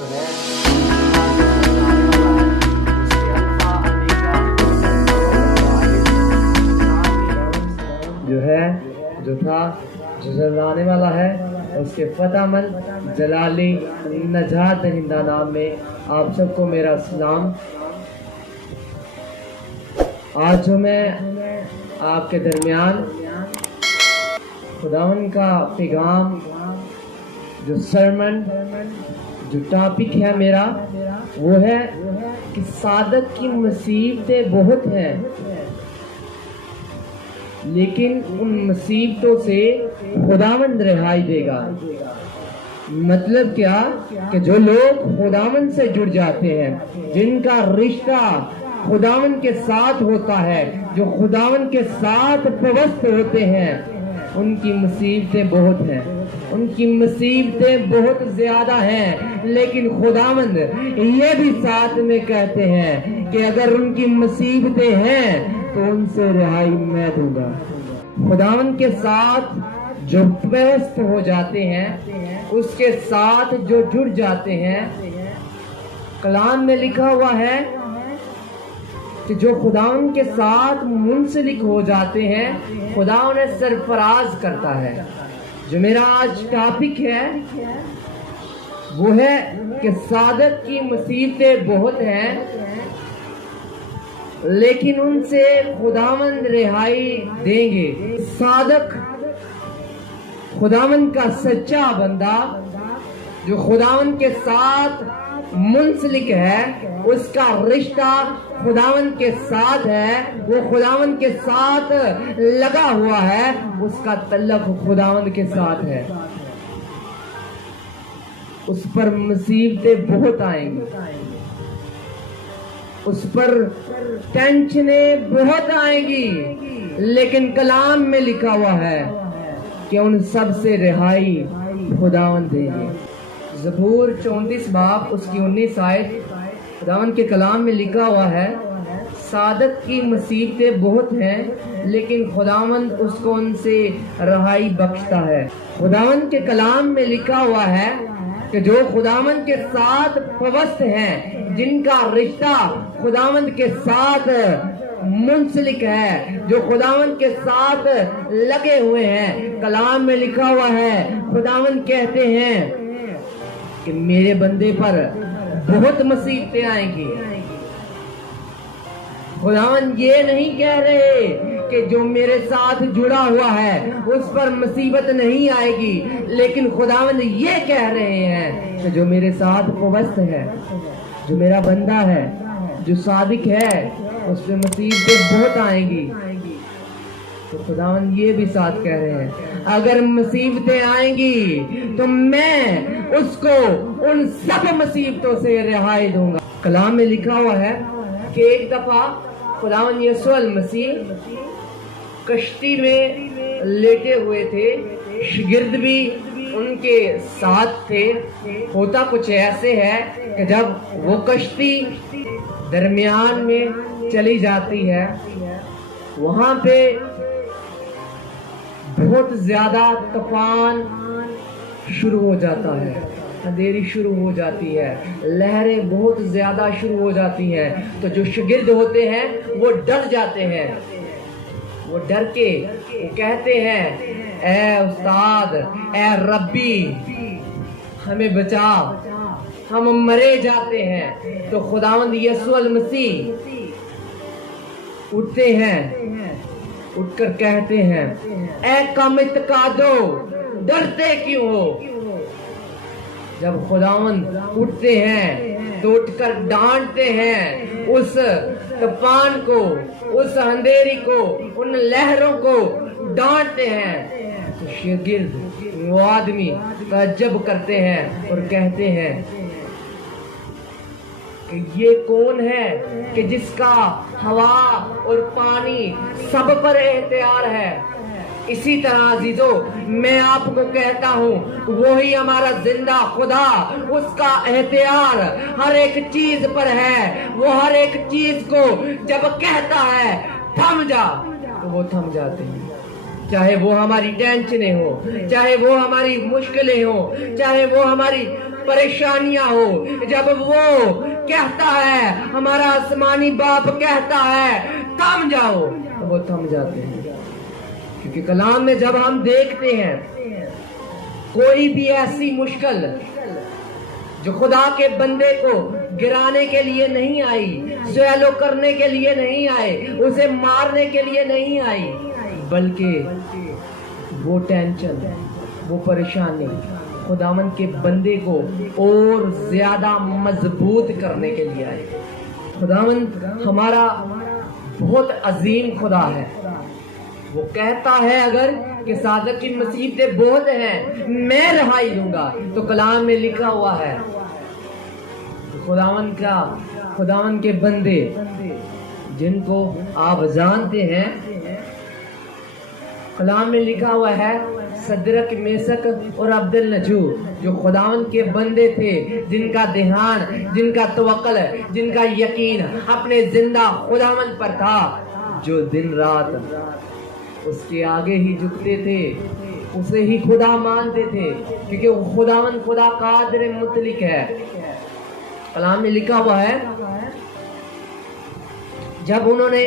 जो है जो है जो था जो जलाने वाला है, उसके फतामंद जलाली नजात दहिंदा नाम में आप सबको मेरा सलाम। आज जो मैं आपके दरमियान खुदावन का पैगाम, जो सरमन, जो टॉपिक है मेरा, वो है कि सादक की मुसीबतें बहुत हैं, लेकिन उन मुसीबतों से खुदावंद रिहाई देगा। मतलब क्या कि जो लोग खुदावंद से जुड़ जाते हैं, जिनका रिश्ता खुदावंद के साथ होता है, जो खुदावंद के साथ पवस्त होते हैं, उनकी मुसीबतें बहुत हैं, उनकी मुसीबतें बहुत ज्यादा हैं। लेकिन खुदावंद ये भी साथ में कहते हैं कि अगर उनकी मुसीबतें हैं तो उनसे रिहाई मैं दूंगा। खुदावंद के साथ जो व्यस्त हो जाते हैं, उसके साथ जो जुड़ जाते हैं, कलाम में लिखा हुआ है कि जो खुदावंद के साथ मुंसलिक हो जाते हैं, खुदा उन्हें सरफराज करता है। जो मेरा आज टॉपिक है वो है कि सादक की मुसीबतें बहुत हैं, लेकिन उनसे खुदावंद रिहाई देंगे। सादक खुदावंद का सच्चा बंदा जो खुदावंद के साथ मुंसलिक है, उसका रिश्ता खुदावंद के साथ है, वो खुदावंद के साथ लगा हुआ है, उसका तल्लुक खुदावंद के साथ है। उस पर मुसीबतें बहुत आएंगी, उस पर टेंशनें बहुत आएंगी, लेकिन कलाम में लिखा हुआ है कि उन सब से रिहाई खुदावंद देंगे। ज़बूर 34 बाब उसकी 19 आयत खुदावंद के कलाम में लिखा हुआ है, सादक की मुसीबतें बहुत हैं, लेकिन खुदावंद उसको उनसे रिहाई बख्शता है। खुदावंद के कलाम में लिखा हुआ है कि जो खुदावंद के साथ पवस्त हैं, जिनका रिश्ता खुदावंद के साथ मुंसलिक है, जो खुदावंद के साथ लगे हुए हैं, कलाम में लिखा हुआ है, खुदावंद कहते हैं कि मेरे बंदे पर बहुत मुसीबतें आएंगी। खुदावंद ये नहीं कह रहे कि जो मेरे साथ जुड़ा हुआ है उस पर मुसीबत नहीं आएगी, लेकिन खुदावंद ये कह रहे हैं कि जो मेरे साथ पवस्त है, जो मेरा बंदा है, जो सादिक है, उस पर मुसीबतें बहुत आएंगी। तो खुदावंद ये भी साथ कह रहे हैं, अगर मुसीबतें आएंगी तो मैं उसको उन सब मुसीबतों से रिहाई दूंगा। कलाम में लिखा हुआ है कि एक दफा खुदावंद यीशु मसीह कश्ती में लेटे हुए थे, शागिर्द भी उनके साथ थे। होता कुछ ऐसे है कि जब वो कश्ती दरमियान में चली जाती है, वहां पे बहुत ज्यादा तूफान शुरू हो जाता है, अंधेरी शुरू हो जाती है, लहरें बहुत ज्यादा शुरू हो जाती हैं। तो जो शागिर्द होते हैं वो डर जाते हैं, वो डर के वो कहते हैं, ए उस्ताद, ए रब्बी, हमें बचा, हम मरे जाते हैं। तो खुदावंद यीशु मसीह उठते हैं, उठकर कहते हैं, ए कमित का दो, डरते क्यों हो। जब खुदावंद उठते हैं तो उठकर डांटते हैं उस तूफान को, उस अंधेरी को, उन लहरों को डांटते हैं। तो शागिर्द, वो आदमी ताज्जुब करते हैं और कहते हैं कि ये कौन है कि जिसका हवा और पानी सब पर इख्तियार है। इसी तरह अजीजो, मैं आपको कहता हूँ वही हमारा जिंदा खुदा, उसका एहतियार हर एक चीज पर है। वो हर एक चीज को जब कहता है थम जा, तो वो थम जाते हैं। चाहे वो हमारी टेंशनें हो, चाहे वो हमारी मुश्किलें हो, चाहे वो हमारी परेशानियां हो, जब वो कहता है, हमारा आसमानी बाप कहता है थम जाओ, तो वो थम जाते हैं। क्योंकि कलाम में जब हम देखते हैं कोई भी ऐसी मुश्किल जो खुदा के बंदे को गिराने के लिए नहीं आई, सैलो करने के लिए नहीं आए, उसे मारने के लिए नहीं आई, बल्कि वो टेंशन, वो परेशानी खुदावंद के बंदे को और ज्यादा मजबूत करने के लिए आई। खुदावंद हमारा बहुत अजीम खुदा है। वो कहता है अगर कि सादक की मुसीबतें बहुत हैं, मैं रहाई दूंगा, तो कलाम में लिखा हुआ है खुदावंद के बंदे जिनको आप जानते हैं, कलाम में लिखा हुआ है सदरक, मेसक और अब्दुल नजू, जो खुदावंद के बंदे थे, जिनका ध्यान, जिनका तवक्कुल, जिनका यकीन अपने जिंदा खुदावंद पर था, जो दिन रात उसके आगे ही झुकते थे, उसे ही खुदा मानते थे, क्योंकि वो खुदावंद खुदा कादिर मुतलिक है। कलाम में लिखा हुआ है जब उन्होंने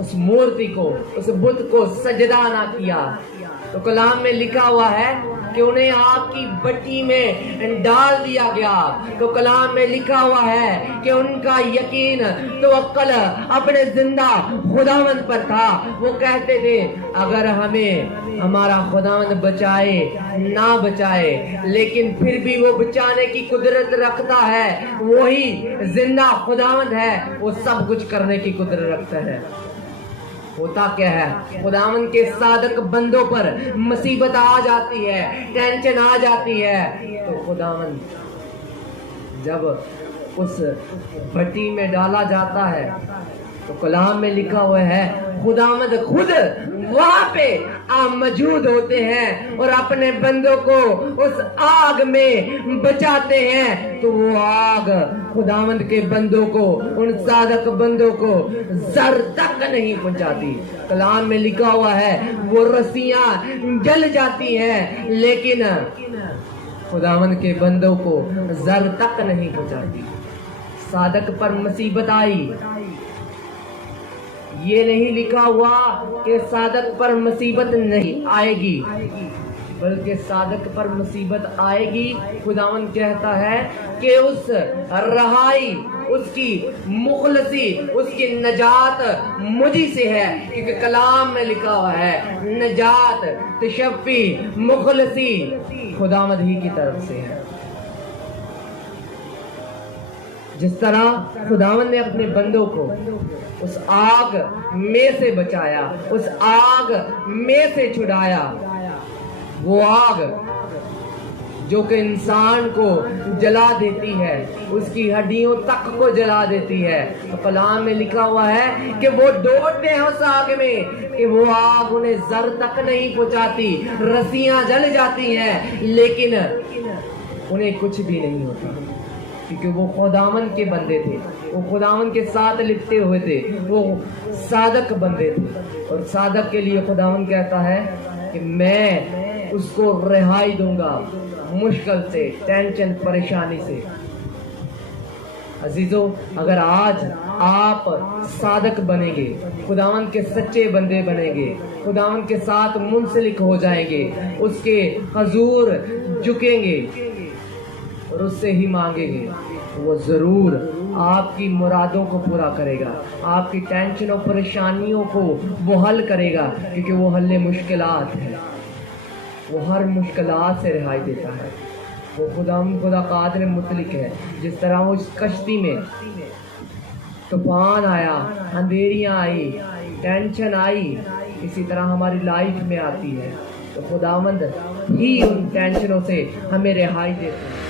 उस मूर्ति को, उस बुत को सजदा ना किया, तो कलाम में लिखा हुआ है कि उन्हें आग की भट्टी में डाल दिया गया। तो कलाम में लिखा हुआ है कि उनका यकीन, तवक्कुल अपने जिंदा खुदावंद पर था। वो कहते थे अगर हमें हमारा खुदावंद बचाए ना बचाए, लेकिन फिर भी वो बचाने की कुदरत रखता है, वही जिंदा खुदावंद है, वो सब कुछ करने की कुदरत रखता है। होता क्या है, खुदावंद के सादक बंदों पर मुसीबत आ जाती है, टेंशन आ जाती है, तो खुदावंद जब उस भट्टी में डाला जाता है, तो कलाम में लिखा हुआ है खुदावंद खुद वहां पे मौजूद होते हैं और अपने बंदों को उस आग में बचाते हैं। तो वो आग खुदावंद के बंदों को, उन सादक बंदों को जर तक नहीं पहुंचाती। कलाम में लिखा हुआ है वो रस्सियां जल जाती हैं, लेकिन खुदावंद के बंदों को जर तक नहीं पहुंचाती। सादक पर मुसीबत आई, ये नहीं लिखा हुआ कि सादक पर मुसीबत नहीं आएगी, बल्कि सादक पर मुसीबत आएगी। खुदावंद कहता है कि उस रहाई, उसकी मुखलसी, उसकी नजात मुझी से है, क्योंकि कलाम में लिखा हुआ है नजात, तशफ़ी, मुखलसी खुदावंद ही की तरफ से है। जिस तरह खुदावंद ने अपने बंदों को उस आग में से बचाया, उस आग में से छुड़ाया, वो आग जो कि इंसान को जला देती है, उसकी हड्डियों तक को जला देती है, तो कलाम में लिखा हुआ है कि वो दौड़ते हैं उस आग में कि वो आग उन्हें जर तक नहीं पहुंचाती, रस्सियां जल जाती हैं, लेकिन उन्हें कुछ भी नहीं होता, क्योंकि वो खुदावंद के बंदे थे, वो खुदावंद के साथ लिपटे हुए थे, वो सादक बंदे थे। और सादक के लिए खुदावंद कहता है कि मैं उसको रिहाई दूंगा मुश्किल से, टेंशन, परेशानी से। अजीजों, अगर आज आप सादक बनेंगे, खुदावंद के सच्चे बंदे बनेंगे, खुदावंद के साथ मुंसलिक हो जाएंगे, उसके हजूर झुकेंगे और उससे ही मांगेंगे, वो जरूर आपकी मुरादों को पूरा करेगा, आपकी टेंशन और परेशानियों को वो हल करेगा, क्योंकि वो हल मुश्किलात है, वो हर मुश्किलात से रिहाई देता है। वो खुदा कादिर मुतलिक है। जिस तरह वो इस कश्ती में तूफान आया, अंधेरियां आई, टेंशन आई, इसी तरह हमारी लाइफ में आती है, तो खुदावंद ही उन टेंशनों से हमें रिहाई देते हैं।